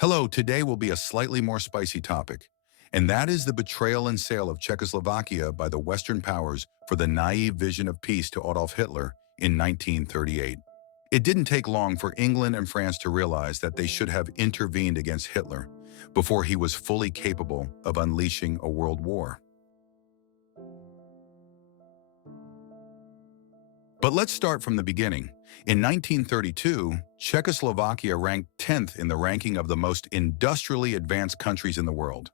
Hello, today will be a slightly more spicy topic, and that is the betrayal and sale of Czechoslovakia by the Western powers for the naive vision of peace to Adolf Hitler in 1938. It didn't take long for England and France to realize that they should have intervened against Hitler before he was fully capable of unleashing a world war. But let's start from the beginning. In 1932, Czechoslovakia ranked 10th in the ranking of the most industrially advanced countries in the world.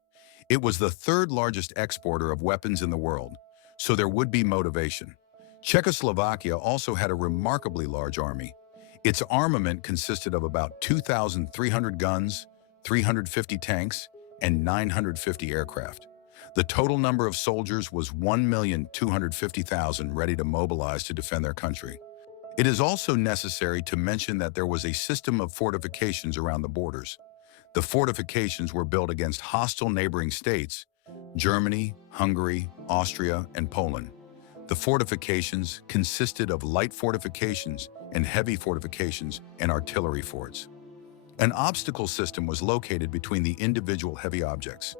It was the third largest exporter of weapons in the world, so there would be motivation. Czechoslovakia also had a remarkably large army. Its armament consisted of about 2,300 guns, 350 tanks, and 950 aircraft. The total number of soldiers was 1,250,000 ready to mobilize to defend their country. It is also necessary to mention that there was a system of fortifications around the borders. The fortifications were built against hostile neighboring states, Germany, Hungary, Austria, and Poland. The fortifications consisted of light fortifications and heavy fortifications and artillery forts. An obstacle system was located between the individual heavy objects.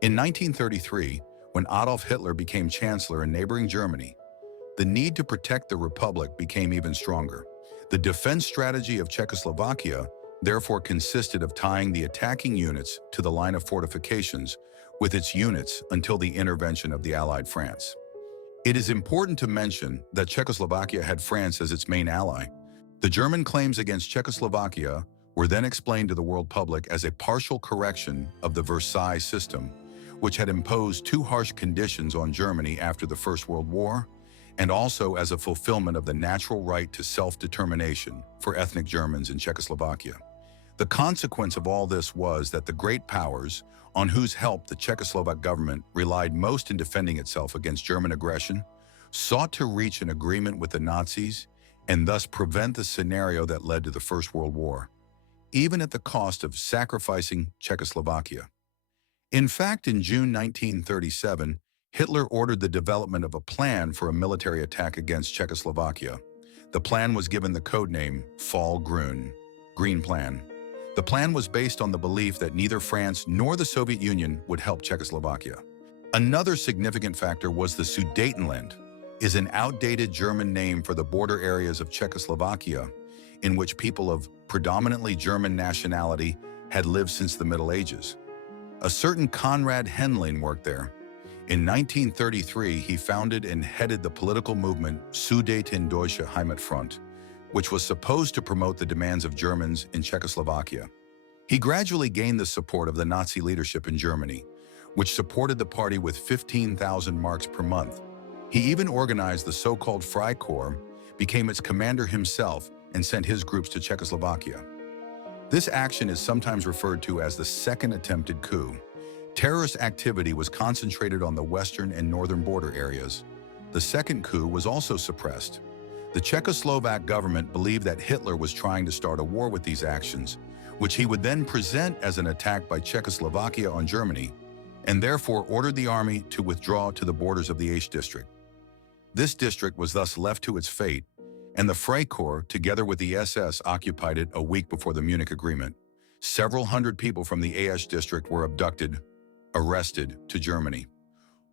In 1933, when Adolf Hitler became chancellor in neighboring Germany, the need to protect the republic became even stronger. The defense strategy of Czechoslovakia therefore consisted of tying the attacking units to the line of fortifications with its units until the intervention of the Allied France. It is important to mention that Czechoslovakia had France as its main ally. The German claims against Czechoslovakia were then explained to the world public as a partial correction of the Versailles system, which had imposed too harsh conditions on Germany after the First World War, and also as a fulfillment of the natural right to self-determination for ethnic Germans in Czechoslovakia. The consequence of all this was that the great powers, on whose help the Czechoslovak government relied most in defending itself against German aggression, sought to reach an agreement with the Nazis and thus prevent the scenario that led to the First World War, even at the cost of sacrificing Czechoslovakia. In fact, in June 1937, Hitler ordered the development of a plan for a military attack against Czechoslovakia. The plan was given the codename Fall Grün, Green Plan. The plan was based on the belief that neither France nor the Soviet Union would help Czechoslovakia. Another significant factor was the Sudetenland, is an outdated German name for the border areas of Czechoslovakia, in which people of predominantly German nationality had lived since the Middle Ages. A certain Konrad Henlein worked there. In 1933, he founded and headed the political movement Sudetendeutsche Heimatfront, which was supposed to promote the demands of Germans in Czechoslovakia. He gradually gained the support of the Nazi leadership in Germany, which supported the party with 15,000 marks per month. He even organized the so-called Freikorps, became its commander himself, and sent his groups to Czechoslovakia. This action is sometimes referred to as the second attempted coup. Terrorist activity was concentrated on the western and northern border areas. The second coup was also suppressed. The Czechoslovak government believed that Hitler was trying to start a war with these actions, which he would then present as an attack by Czechoslovakia on Germany, and therefore ordered the army to withdraw to the borders of the H district. This district was thus left to its fate, and the Freikorps, together with the SS, occupied it a week before the Munich Agreement. Several hundred people from the AH district were abducted, arrested to Germany.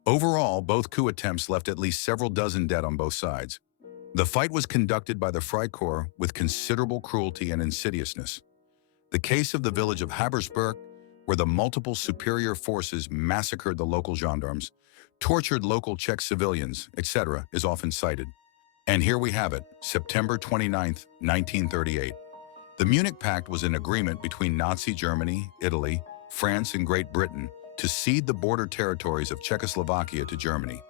Overall, both coup attempts left at least several dozen dead on both sides. The fight was conducted by the Freikorps with considerable cruelty and insidiousness. The case of the village of Habersberg, where the multiple superior forces massacred the local gendarmes, tortured local Czech civilians, etc., is often cited. And here we have it, September 29, 1938. The Munich Pact was an agreement between Nazi Germany, Italy, France, and Great Britain to cede the border territories of Czechoslovakia to Germany.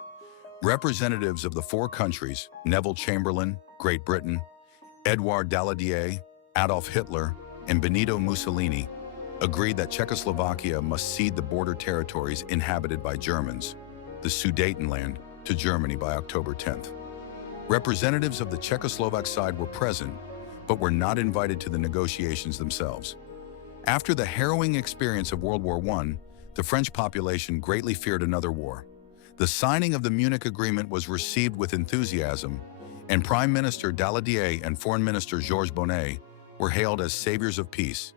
Representatives of the four countries, Neville Chamberlain, Great Britain, Edouard Daladier, Adolf Hitler, and Benito Mussolini, agreed that Czechoslovakia must cede the border territories inhabited by Germans, the Sudetenland, to Germany by October 10th. Representatives of the Czechoslovak side were present, but were not invited to the negotiations themselves. After the harrowing experience of World War I, the French population greatly feared another war. The signing of the Munich Agreement was received with enthusiasm, and Prime Minister Daladier and Foreign Minister Georges Bonnet were hailed as saviors of peace.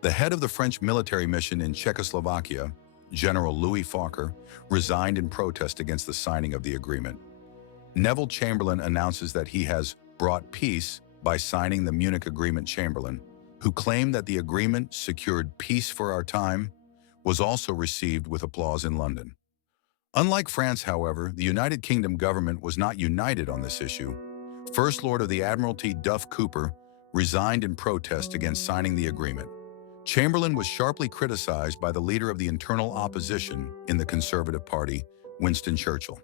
The head of the French military mission in Czechoslovakia, General Louis Fokker, resigned in protest against the signing of the agreement. Neville Chamberlain announces that he has brought peace by signing the Munich Agreement. Chamberlain, who claimed that the agreement secured peace for our time, was also received with applause in London. Unlike France, however, the United Kingdom government was not united on this issue. First Lord of the Admiralty Duff Cooper resigned in protest against signing the agreement. Chamberlain was sharply criticized by the leader of the internal opposition in the Conservative Party, Winston Churchill.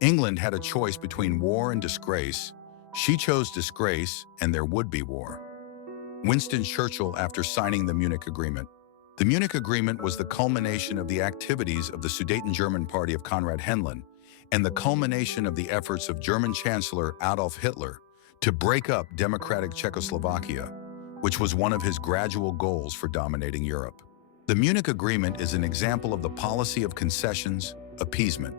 England had a choice between war and disgrace. She chose disgrace, and there would be war. Winston Churchill after signing the Munich Agreement. The Munich Agreement was the culmination of the activities of the Sudeten-German Party of Konrad Henlein and the culmination of the efforts of German Chancellor Adolf Hitler to break up democratic Czechoslovakia, which was one of his gradual goals for dominating Europe. The Munich Agreement is an example of the policy of concessions, appeasement.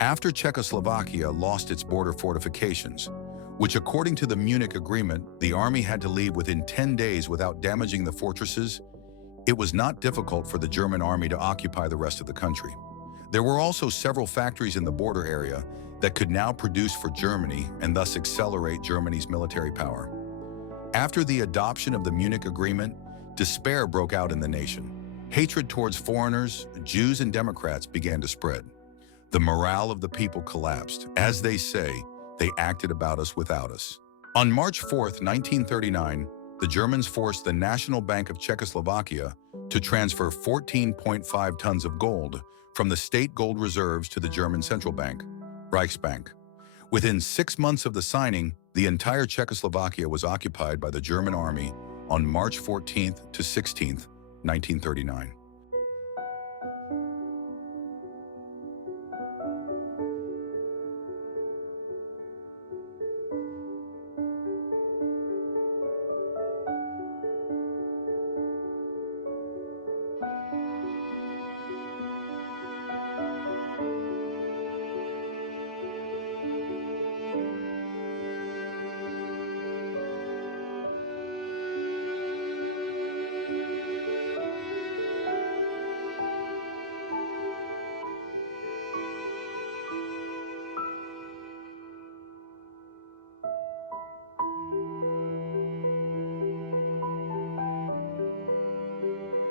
After Czechoslovakia lost its border fortifications, which according to the Munich Agreement, the army had to leave within 10 days without damaging the fortresses, it was not difficult for the German army to occupy the rest of the country. There were also several factories in the border area that could now produce for Germany and thus accelerate Germany's military power. After the adoption of the Munich Agreement, despair broke out in the nation. Hatred towards foreigners, Jews, and Democrats began to spread. The morale of the people collapsed. As they say, they acted about us without us. On March 4, 1939, the Germans forced the National Bank of Czechoslovakia to transfer 14.5 tons of gold from the state gold reserves to the German central bank, Reichsbank. Within 6 months of the signing, the entire Czechoslovakia was occupied by the German army on March 14th to 16th, 1939.